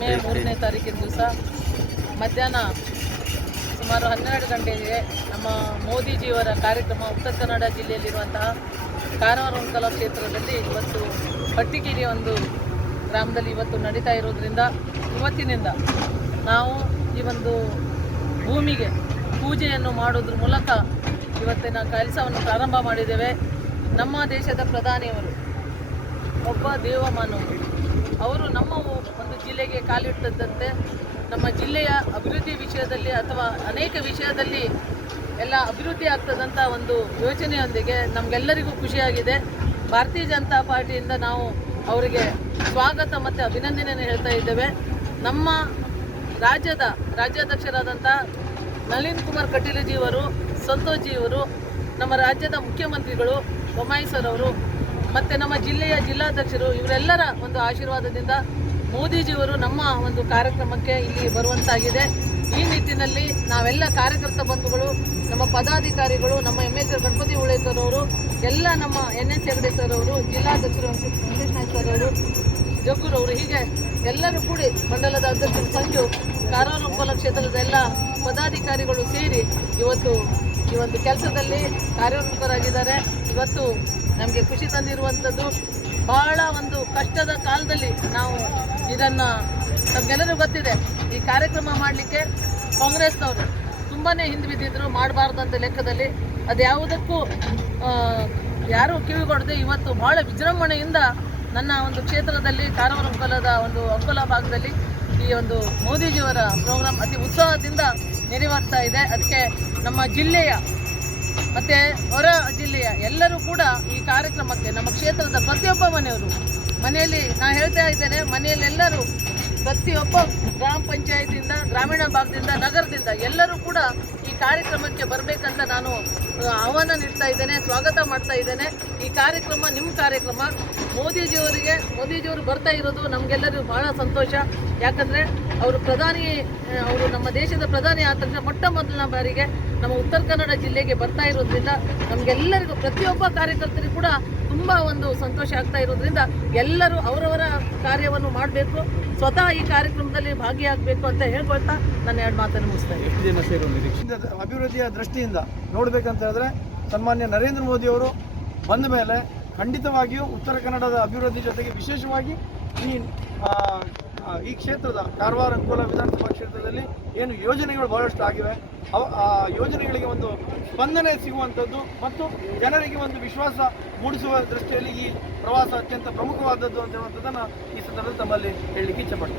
ಮೇ 3ನೇ ತಾರೀಕಿನ ದಿವಸ ಮಧ್ಯಾಹ್ನ ಸುಮಾರು 12 ಗಂಟೆಗೆ ನಮ್ಮ ಮೋದಿಜಿಯವರ ಕಾರ್ಯಕ್ರಮ ಉತ್ತರ ಕನ್ನಡ ಜಿಲ್ಲೆಯಲ್ಲಿರುವಂತಹ ಕಾರವಾರ ಅಂಕೋಲ ಕ್ಷೇತ್ರದಲ್ಲಿ ಇವತ್ತು ಕಟ್ಟಿಗಿರಿ ಒಂದು ಗ್ರಾಮದಲ್ಲಿ ಇವತ್ತು ನಡೀತಾ ಇರೋದ್ರಿಂದ ಇವತ್ತಿನಿಂದ ನಾವು ಈ ಒಂದು ಭೂಮಿಗೆ ಪೂಜೆಯನ್ನು ಮಾಡೋದ್ರ ಮೂಲಕ ಇವತ್ತಿನ ಕೆಲಸವನ್ನು ಪ್ರಾರಂಭ ಮಾಡಿದ್ದೇವೆ. ನಮ್ಮ ದೇಶದ ಪ್ರಧಾನಿಯವರು ಒಬ್ಬ ದೇವಮಾನವರು, ಅವರು ನಮ್ಮ ಒಂದು ಜಿಲ್ಲೆಗೆ ಕಾಲಿಟ್ಟಂತೆ ನಮ್ಮ ಜಿಲ್ಲೆಯ ಅಭಿವೃದ್ಧಿ ವಿಷಯದಲ್ಲಿ ಅಥವಾ ಅನೇಕ ವಿಷಯದಲ್ಲಿ ಎಲ್ಲ ಅಭಿವೃದ್ಧಿ ಆಗ್ತದಂಥ ಒಂದು ಯೋಚನೆಯೊಂದಿಗೆ ನಮಗೆಲ್ಲರಿಗೂ ಖುಷಿಯಾಗಿದೆ. ಭಾರತೀಯ ಜನತಾ ಪಾರ್ಟಿಯಿಂದ ನಾವು ಅವರಿಗೆ ಸ್ವಾಗತ ಮತ್ತು ಅಭಿನಂದನೆಯನ್ನು ಹೇಳ್ತಾ ಇದ್ದೇವೆ. ನಮ್ಮ ರಾಜ್ಯಾಧ್ಯಕ್ಷರಾದಂಥ ನಳಿನ್ ಕುಮಾರ್ ಕಟೀಲ್ಜಿಯವರು, ಸಂತೋಷ್ಜಿಯವರು, ನಮ್ಮ ರಾಜ್ಯದ ಮುಖ್ಯಮಂತ್ರಿಗಳು ಬೊಮ್ಮಾಯಿ ಸರ್ ಅವರು ಮತ್ತು ನಮ್ಮ ಜಿಲ್ಲೆಯ ಜಿಲ್ಲಾಧ್ಯಕ್ಷರು ಇವರೆಲ್ಲರ ಒಂದು ಆಶೀರ್ವಾದದಿಂದ ಮೋದಿಜಿಯವರು ನಮ್ಮ ಒಂದು ಕಾರ್ಯಕ್ರಮಕ್ಕೆ ಇಲ್ಲಿ ಬರುವಂತಾಗಿದೆ. ಈ ನಿಟ್ಟಿನಲ್ಲಿ ನಾವೆಲ್ಲ ಕಾರ್ಯಕರ್ತ ಬಂಧುಗಳು, ನಮ್ಮ ಪದಾಧಿಕಾರಿಗಳು, ನಮ್ಮ MH ಗಣಪತಿ ಉಳೇಕರ್ ಅವರು, ಎಲ್ಲ ನಮ್ಮ NS ಹೆಗಡೆ ಸರ್ ಅವರು, ಜಿಲ್ಲಾಧ್ಯಕ್ಷರು ವೆಂಕಟೇಶ್ ನಾಯ್ಕ ಸರ್ ಅವರು, ಜಗ್ಗೂರವರು, ಹೀಗೆ ಎಲ್ಲರೂ ಕೂಡಿ ಮಂಡಲದ ಅಧ್ಯಕ್ಷರು ಸಂಜು, ಕಾರವಾರ ಅಂಕೋಲ ಕ್ಷೇತ್ರದ ಎಲ್ಲ ಪದಾಧಿಕಾರಿಗಳು ಸೇರಿ ಇವತ್ತು ಈ ಒಂದು ಕೆಲಸದಲ್ಲಿ ಕಾರ್ಯೋನ್ಮುಖರಾಗಿದ್ದಾರೆ. ಇವತ್ತು ನಮಗೆ ಖುಷಿ ತಂದಿರುವಂಥದ್ದು, ಬಹಳ ಒಂದು ಕಷ್ಟದ ಕಾಲದಲ್ಲಿ ನಾವು ಇದನ್ನು ನಮಗೆಲ್ಲರೂ ಗೊತ್ತಿದೆ. ಈ ಕಾರ್ಯಕ್ರಮ ಮಾಡಲಿಕ್ಕೆ ಕಾಂಗ್ರೆಸ್ನವರು ತುಂಬಾ ಹಿಂದೆ ಬಿದ್ದಿದ್ರು, ಮಾಡಬಾರ್ದಂಥ ಲೆಕ್ಕದಲ್ಲಿ ಅದು ಯಾವುದಕ್ಕೂ ಯಾರೂ ಕಿವಿಗೊಡದೆ ಇವತ್ತು ಭಾಳ ವಿಜೃಂಭಣೆಯಿಂದ ನನ್ನ ಒಂದು ಕ್ಷೇತ್ರದಲ್ಲಿ ಕಾರವಾರ ಅಂಕೋಲದ ಒಂದು ಅಂಕೋಲ ಭಾಗದಲ್ಲಿ ಈ ಒಂದು ಮೋದಿಜಿಯವರ ಪ್ರೋಗ್ರಾಮ್ ಅತಿ ಉತ್ಸಾಹದಿಂದ ನೆರವೇರ್ತಾ ಇದೆ. ಅದಕ್ಕೆ ನಮ್ಮ ಜಿಲ್ಲೆಯ ಮತ್ತು ಹೊರ ಜಿಲ್ಲೆಯ ಎಲ್ಲರೂ ಕೂಡ ಈ ಕಾರ್ಯಕ್ರಮಕ್ಕೆ ನಮ್ಮ ಕ್ಷೇತ್ರದ ಪ್ರತಿಯೊಬ್ಬ ಮನೆಯಲ್ಲಿ ನಾನು ಹೇಳ್ತಾ ಇದ್ದೇನೆ, ಮನೆಯಲ್ಲೆಲ್ಲರೂ ಪ್ರತಿಯೊಬ್ಬ ಗ್ರಾಮ ಪಂಚಾಯತಿಯಿಂದ, ಗ್ರಾಮೀಣ ಭಾಗದಿಂದ, ನಗರದಿಂದ ಎಲ್ಲರೂ ಕೂಡ ಈ ಕಾರ್ಯಕ್ರಮಕ್ಕೆ ಬರಬೇಕಂತ ನಾನು ಆಹ್ವಾನ ನೀಡ್ತಾ ಇದ್ದೇನೆ, ಸ್ವಾಗತ ಮಾಡ್ತಾ ಇದ್ದೇನೆ. ಈ ಕಾರ್ಯಕ್ರಮ ನಿಮ್ಮ ಕಾರ್ಯಕ್ರಮ. ಮೋದಿಜಿಯವರು ಬರ್ತಾ ಇರೋದು ನಮಗೆಲ್ಲರಿಗೂ ಬಹಳ ಸಂತೋಷ. ಯಾಕಂದರೆ ಅವರು ನಮ್ಮ ದೇಶದ ಪ್ರಧಾನಿ ಆದ ತಕ್ಷಣ ಮೊಟ್ಟ ಮೊದಲನೇ ಬಾರಿಗೆ ನಮ್ಮ ಉತ್ತರ ಕನ್ನಡ ಜಿಲ್ಲೆಗೆ ಬರ್ತಾ ಇರೋದ್ರಿಂದ ನಮಗೆಲ್ಲರಿಗೂ ಪ್ರತಿಯೊಬ್ಬ ಕಾರ್ಯಕರ್ತರಿಗೂ ಕೂಡ ತುಂಬ ಒಂದು ಸಂತೋಷ ಆಗ್ತಾ ಇರೋದ್ರಿಂದ ಎಲ್ಲರೂ ಅವರವರ ಕಾರ್ಯವನ್ನು ಮಾಡಬೇಕು, ಸ್ವತಃ ಈ ಕಾರ್ಯಕ್ರಮದಲ್ಲಿ ಭಾಗಿಯಾಗಬೇಕು ಅಂತ ಹೇಳ್ಕೊಳ್ತಾ ನನ್ನ 2 ಮಾತನ್ನು ಮುಗಿಸ್ತಾ ಇದ್ದೀನಿ. ಅಭಿವೃದ್ಧಿಯ ದೃಷ್ಟಿಯಿಂದ ನೋಡಬೇಕಂತ ಹೇಳಿದ್ರೆ ಸನ್ಮಾನ್ಯ ನರೇಂದ್ರ ಮೋದಿಯವರು ಬಂದ ಮೇಲೆ ಖಂಡಿತವಾಗಿಯೂ ಉತ್ತರ ಕನ್ನಡದ ಅಭಿವೃದ್ಧಿ ಜೊತೆಗೆ ವಿಶೇಷವಾಗಿ ಈ ಕ್ಷೇತ್ರದ ಕಾರವಾರ ಅಂಕೋಲ ವಿಧಾನಸಭಾ ಕ್ಷೇತ್ರದಲ್ಲಿ ಏನು ಯೋಜನೆಗಳು ಬಹಳಷ್ಟು ಆಗಿವೆ, ಆ ಯೋಜನೆಗಳಿಗೆ ಒಂದು ಸ್ಪಂದನೆ ಸಿಗುವಂಥದ್ದು ಮತ್ತು ಜನರಿಗೆ ಒಂದು ವಿಶ್ವಾಸ ಮೂಡಿಸುವ ದೃಷ್ಟಿಯಲ್ಲಿ ಈ ಪ್ರವಾಸ ಅತ್ಯಂತ ಪ್ರಮುಖವಾದದ್ದು ಅಂತ ಹೇಳುವಂಥದ್ದನ್ನು ಈ ಸಂದರ್ಭದಲ್ಲಿ ತಮ್ಮಲ್ಲಿ ಹೇಳಲಿಕ್ಕೆ ಇಚ್ಛೆಪಡ್ತೀನಿ.